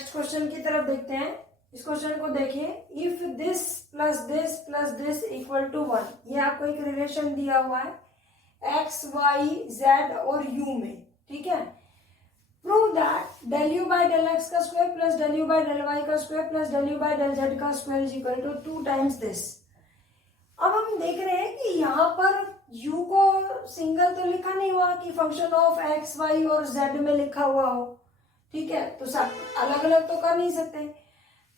Next question की तरफ देखते हैं। इस क्वेश्चन को देखिए, if this plus this plus this equal to 1, ये आपको एक रिलेशन दिया हुआ है एक्स वाई जेड और यू में, ठीक है। Prove that del U by del X का square plus del U by del Y का square plus del U by del Z का square is equal to 2 times this. अब हम देख रहे हैं कि यहाँ पर u को सिंगल तो लिखा नहीं हुआ कि फंक्शन ऑफ एक्स वाई और z में लिखा हुआ हो, ठीक है, तो सब अलग अलग तो कर नहीं सकते।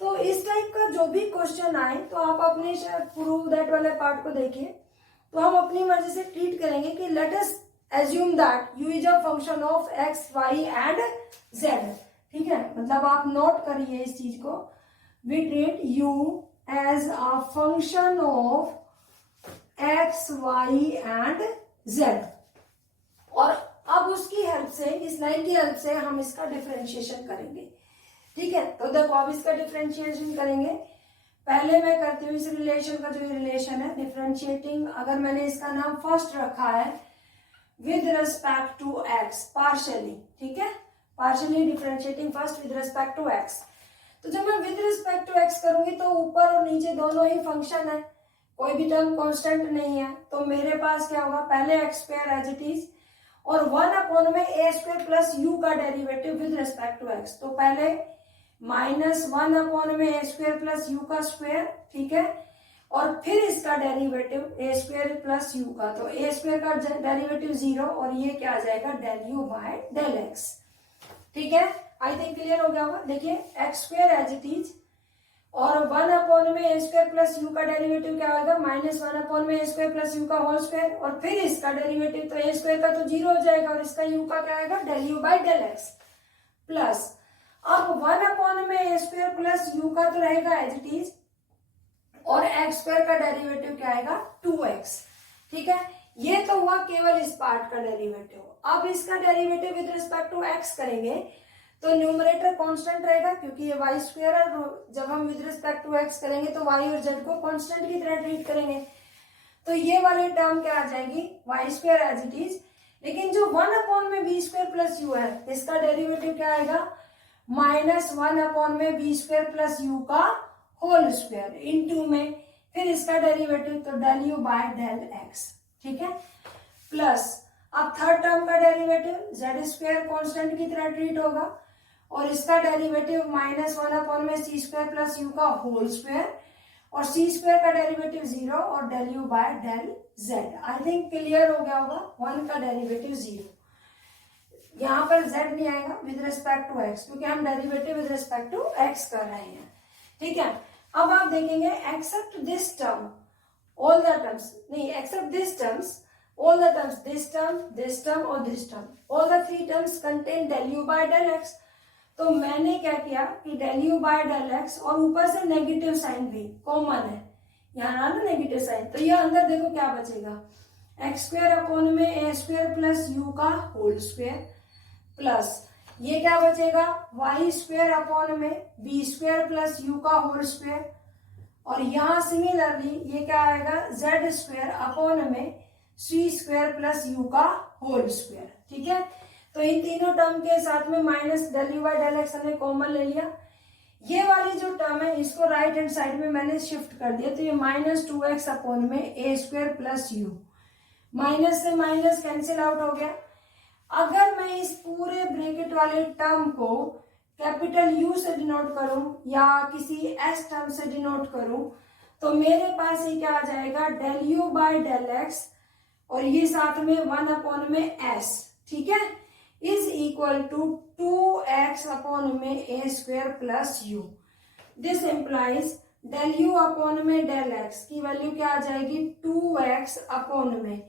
तो इस टाइप का जो भी क्वेश्चन आए तो आप अपने प्रूव दैट वाले पार्ट को देखिए, तो हम अपनी मर्जी से ट्रीट करेंगे कि let us assume that u is a function of X Y and z, ठीक है। मतलब आप नोट करिए इस चीज को, we treat u as a function of X Y and Z, और अब उसकी हेल्प से, इस लाइन की हेल्प से हम इसका डिफरेंशिएशन करेंगे, ठीक है। तो देखो अब इसका डिफरेंशिएशन करेंगे। पहले मैं करती हूँ इस रिलेशन का, जो रिलेशन है डिफरेंशिएटिंग, अगर मैंने इसका नाम फर्स्ट रखा है with respect to X partially, ठीक है, partially differentiating first with respect to X. तो जब मैं विद रिस्पेक्ट टू एक्स करूंगी तो ऊपर और नीचे दोनों ही फंक्शन है, कोई भी टर्म कांस्टेंट नहीं है, तो मेरे पास क्या होगा, पहले X square as it is और 1 अपॉन में ए स्क्वायर प्लस यू का derivative with respect to X. तो पहले -1 अपॉन में ए स्क्वायर प्लस यू का स्क्वायर, ठीक है, और फिर इसका derivative A square plus U का, तो ए स्क्वायर का डेरिवेटिव 0 और ये क्या आ जाएगा del U by del X, ठीक है। आई थिंक क्लियर हो गया होगा। देखिए X square as it is और 1 अपॉन में ए स्क्वायर प्लस यू का डेरिवेटिव क्या होगा, -1 अपॉन में ए स्क्वायर प्लस यू का होल स्क्वायर, और फिर इसका डेरिवेटिव तो ए स्क्वायर का तो 0 हो जाएगा और इसका यू का क्या आएगा del U by del X, plus अब 1 अपॉन में ए स्क्वायर प्लस यू का तो रहेगा एज इट इज और एक्स स्क्वायर का डेरिवेटिव क्या आएगा 2x, ठीक है। ये तो हुआ केवल इस पार्ट का डेरिवेटिव। अब इसका derivative with respect to X करेंगे तो न्यूमरेटर कांस्टेंट रहेगा क्योंकि ये वाई स्क्वायर है, जब हम विद रिस्पेक्ट टू एक्स करेंगे तो वाई और जेड को कांस्टेंट की तरह ट्रीट करेंगे, तो ये वाली टर्म क्या आ जाएगी Y square as it is. लेकिन जो 1 अपॉन में बी स्क्वायर प्लस यू है, इसका डेरिवेटिव क्या आएगा -1 अपॉन में बी स्क्वायर प्लस यू का होल स्क्वायर इनटू में फिर इसका डेरिवेटिव तो del U by del X, ठीक है, प्लस अब थर्ड टर्म का डेरिवेटिव जेड स्क्वायर कांस्टेंट की तरह ट्रीट होगा और इसका डेरिवेटिव -1 अपॉन में सी स्क्वायर प्लस यू का होल स्क्वायर और सी स्क्वायर का डेरिवेटिव 0 और del U by del Z. I think clear हो गया होगा, 1 का डेरिवेटिव 0, यहाँ पर z नहीं आएगा विद रिस्पेक्ट टू x क्योंकि हम derivative with respect to x कर रहे हैं, ठीक है। अब आप देखेंगे except this term all the terms, नहीं except this terms all the terms, this term और this term, all the three terms contain del u by del x। तो मैंने क्या किया कि del u by del x और ऊपर से नेगेटिव साइन भी कॉमन है, यहाँ ना नेगेटिव साइन, तो ये अंदर देखो क्या बचेगा एक्स स्क्वायर अपॉन में ए स्क्वायर प्लस यू का होल स्क्वायर प्लस ये क्या बचेगा वाई स्क्वायर अपॉन में बी स्क्वायर प्लस यू का होल स्क्वायर और यहाँ सिमिलरली ये क्या आएगा जेड स्क्वायर अपॉन में सी स्क्वायर प्लस यू का होल स्क्वायर, ठीक है। तो इन तीनों टर्म के साथ में minus del U by del X हमने कॉमन ले लिया। ये वाली जो टर्म है इसको राइट हैंड साइड में मैंने शिफ्ट कर दिया, तो ये -2x अपॉन में A square plus you, minus से माइनस कैंसिल आउट हो गया। अगर मैं इस पूरे ब्रैकेट वाले टर्म को कैपिटल यू से डिनोट करूं या किसी एस टर्म से डिनोट करूं तो मेरे पास ये क्या आ जाएगा del U by del X और ये साथ में 1 अपॉन में s, ठीक है, is equal to 2x upon में A square plus U. This implies del U upon में डेल x की वैल्यू क्या आ जाएगी 2x अपॉन में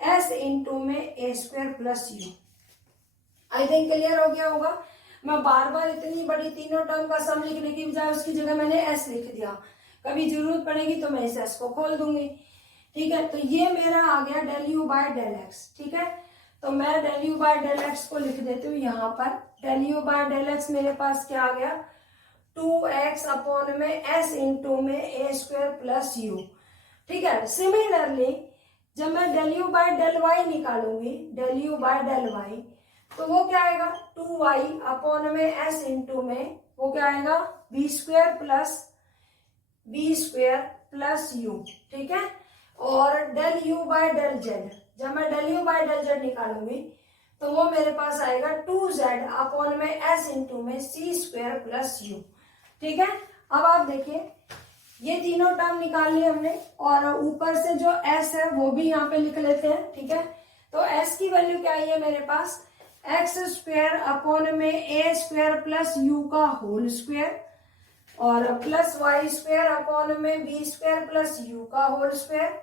s इंटू में A square plus U. I think clear हो गया होगा। मैं बार बार इतनी बड़ी तीनों टर्म का सम लिखने की बजाय उसकी जगह मैंने s लिख दिया, कभी जरूरत पड़ेगी तो मैं इस s को खोल दूंगी, ठीक है। तो ये मेरा आ गया del U by del X, ठीक है। तो मैं del U by del X को लिख देती हूँ यहाँ पर, del U by del X मेरे पास क्या आ गया 2x अपॉन में s इंटू में ए स्क्वायर प्लस यू, ठीक है। सिमिलरली जब मैं del U by del Y निकालूंगी, del U by del Y, तो वो क्या आएगा 2y अपॉन में s इंटू में वो क्या आएगा b स्क्वायर प्लस u, ठीक है। और del u by del z, जब मैं del u by del z निकालूंगी तो वो मेरे पास आएगा 2z अपॉन में s इंटू में c स्क्वायर प्लस u, ठीक है। अब आप देखिए ये तीनों टर्म निकाल लिए हमने और ऊपर से जो s है वो भी यहाँ पे लिख लेते हैं, ठीक है। तो s की वैल्यू क्या आई है मेरे पास एक्स स्क्वायर अपॉन में ए स्क्वायर प्लस यू का होल स्क्वायर और प्लस वाई स्क्वायर अपॉन में बी स्क्वायर प्लस यू का होल स्क्वायर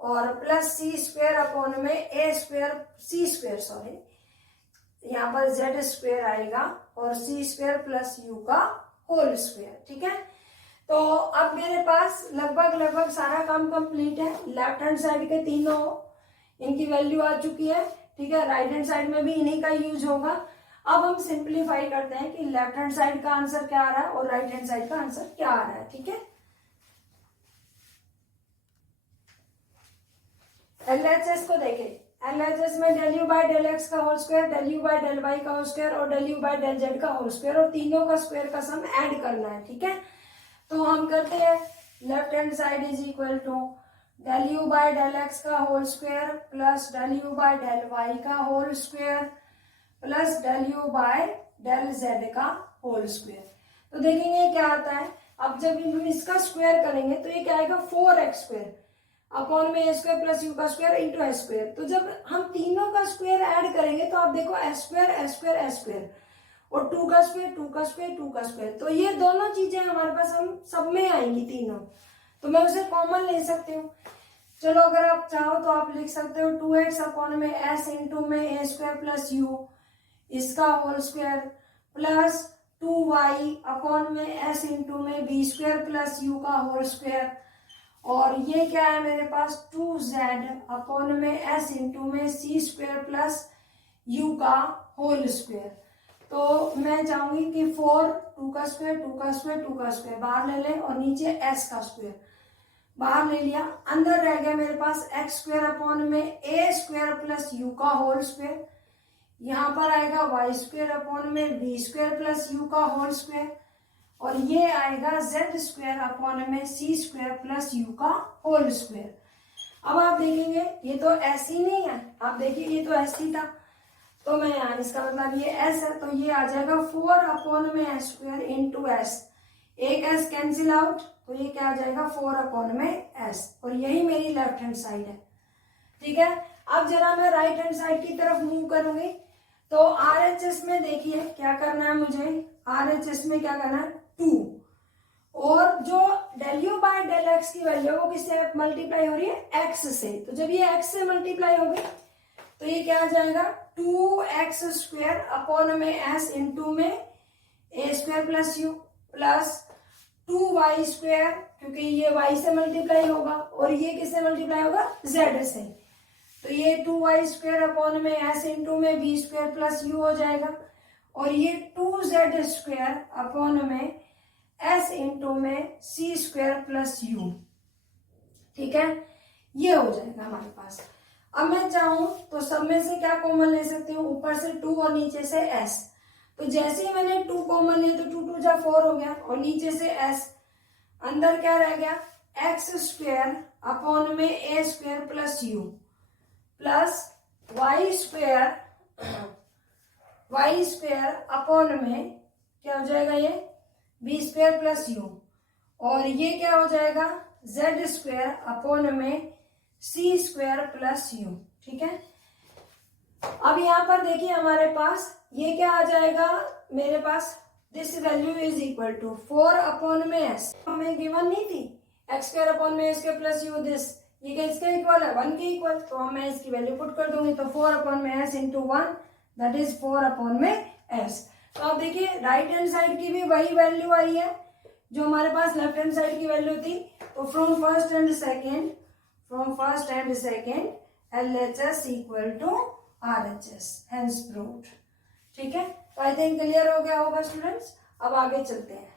और प्लस सी स्क्वायर अपॉन में A square C square sorry यहाँ पर जेड स्क्वायर आएगा और सी स्क्वायर प्लस यू का होल स्क्वायर, ठीक है। तो अब मेरे पास लगभग सारा काम कंप्लीट है। लेफ्ट हैंड साइड के तीनों इनकी वैल्यू आ चुकी है, ठीक है। राइट हैंड साइड में भी इन्हीं का यूज होगा। अब हम सिंप्लीफाई करते हैं कि लेफ्ट हैंड साइड का आंसर क्या आ रहा है और राइट हैंड साइड का आंसर क्या आ रहा है, ठीक है। एलएचएस को देखें। एलएचएस में del U by del X का whole square, del U by del Y का होल स्क्वायर और del U by del Z का होल स्क्वायर और तीनों का स्क्वायर का सम ऐड करना है, ठीक है। तो हम करते हैं left hand side is equal to del U by del X का whole square plus del U by del Y का whole square plus del U by del Z का होल स्क्वायर। तो देखेंगे क्या आता है। अब जब इसका स्क्वायर करेंगे तो ये क्या आएगा 4x स्क्वायर अपॉन में ए स्क्वायर प्लस यू का स्क्वायर इंटू एस स्क्वायर। तो जब हम तीनों का स्क्वायर ऐड करेंगे तो आप देखो S square S square S square और 2 का स्क्वायर 2 का स्क्वायर 2 का स्क्वायर। तो ये दोनों चीजें हमारे पास हम सब में आएंगी तीनों, तो मैं उसे कॉमन ले सकती हूँ। चलो अगर आप चाहो तो आप लिख सकते हो 2x अपॉन में s इंटू में ए स्क्वायर प्लस यू इसका whole square plus 2y upon में s इंटू में बी स्क्वायर प्लस यू का होल स्क्वायर और ये क्या है मेरे पास 2z अपॉन में s इंटू में सी स्क्वायर प्लस यू का होल स्क्वायर। तो मैं चाहूंगी कि 4 2 का स्क्वायर 2 का स्क्वायर 2 का स्क्वायर बाहर ले लें और नीचे s का स्क्वायर बाहर ले लिया। अंदर रह गया मेरे पास एक्स स्क्वायर अपॉन में ए स्क्वायर प्लस यू का होल स्क्वायर, यहाँ पर आएगा वाई स्क्वायर अपॉन में बी स्क्वायर प्लस यू का होल स्क्वायर और ये आएगा जेड स्क्वायर अपॉन में सी स्क्वायर प्लस यू का होल स्क्वायर। अब आप देखेंगे ये तो ऐसी नहीं है, आप देखिए ये तो ऐसी था तो मैं यहाँ इसका मतलब ये एस है तो ये आ जाएगा 4 अपॉन में एस स्क्वायर इंटू एस, एक एस कैंसिल आउट तो ये क्या आ जाएगा 4 अपॉन में एस और यही मेरी लेफ्ट हैंड साइड है, ठीक है। अब जरा मैं राइट हैंड साइड की तरफ मूव करूंगी तो आरएचएस में देखिए क्या करना है मुझे। आरएचएस में क्या करना है 2 और जो del U by del X की वैल्यू वो किससे मल्टीप्लाई हो रही है एक्स से, तो जब ये एक्स से मल्टीप्लाई होगी तो ये क्या आ जाएगा 2x स्क्वायर अपॉन में एस इंटू में A square plus U plus 2y square क्योंकि ये y से मल्टीप्लाई होगा और ये किससे मल्टीप्लाई होगा z से, तो ये 2y स्क्वायर अपॉन में s इंटू में b स्क्वायर प्लस u हो जाएगा और ये 2z स्क्वायर अपॉन में s इंटू में c स्क्वायर प्लस u, ठीक है। ये हो जाएगा हमारे पास। अब मैं चाहूं तो सब में से क्या कॉमन ले सकती हूँ, ऊपर से 2 और नीचे से s। तो जैसे ही मैंने 2 कॉमन लिया तो 2 2 जा 4 हो गया और नीचे से s, अंदर क्या रह गया एक्स स्क्वायर अपॉन में A square plus U plus Y square upon में क्या हो जाएगा ये बी स्क्वायर प्लस यू और ये क्या हो जाएगा जेड स्क्वायर अपॉन में सी स्क्वायर प्लस यू, ठीक है। अब यहाँ पर देखिए हमारे पास ये क्या आ जाएगा मेरे पास this value is equal to 4 upon में एस, हमें गिवन नहीं थी एक्स स्क्वायर अपॉन में स्क्वायर प्लस यू दिस, ये क्या इसके इक्वल है 1 के इक्वल, तो मैं इसकी वैल्यू पुट कर दूंगी तो 4 अपॉन में S into 1 that is 4 upon में एस। तो अब देखिए राइट हैंड साइड की भी वही वैल्यू आई है जो हमारे पास लेफ्ट हैंड साइड की वैल्यू थी। तो from first and second LHS equal to RHS hence proved, ठीक है। तो आई थिंक क्लियर हो गया होगा स्टूडेंट्स। अब आगे चलते हैं।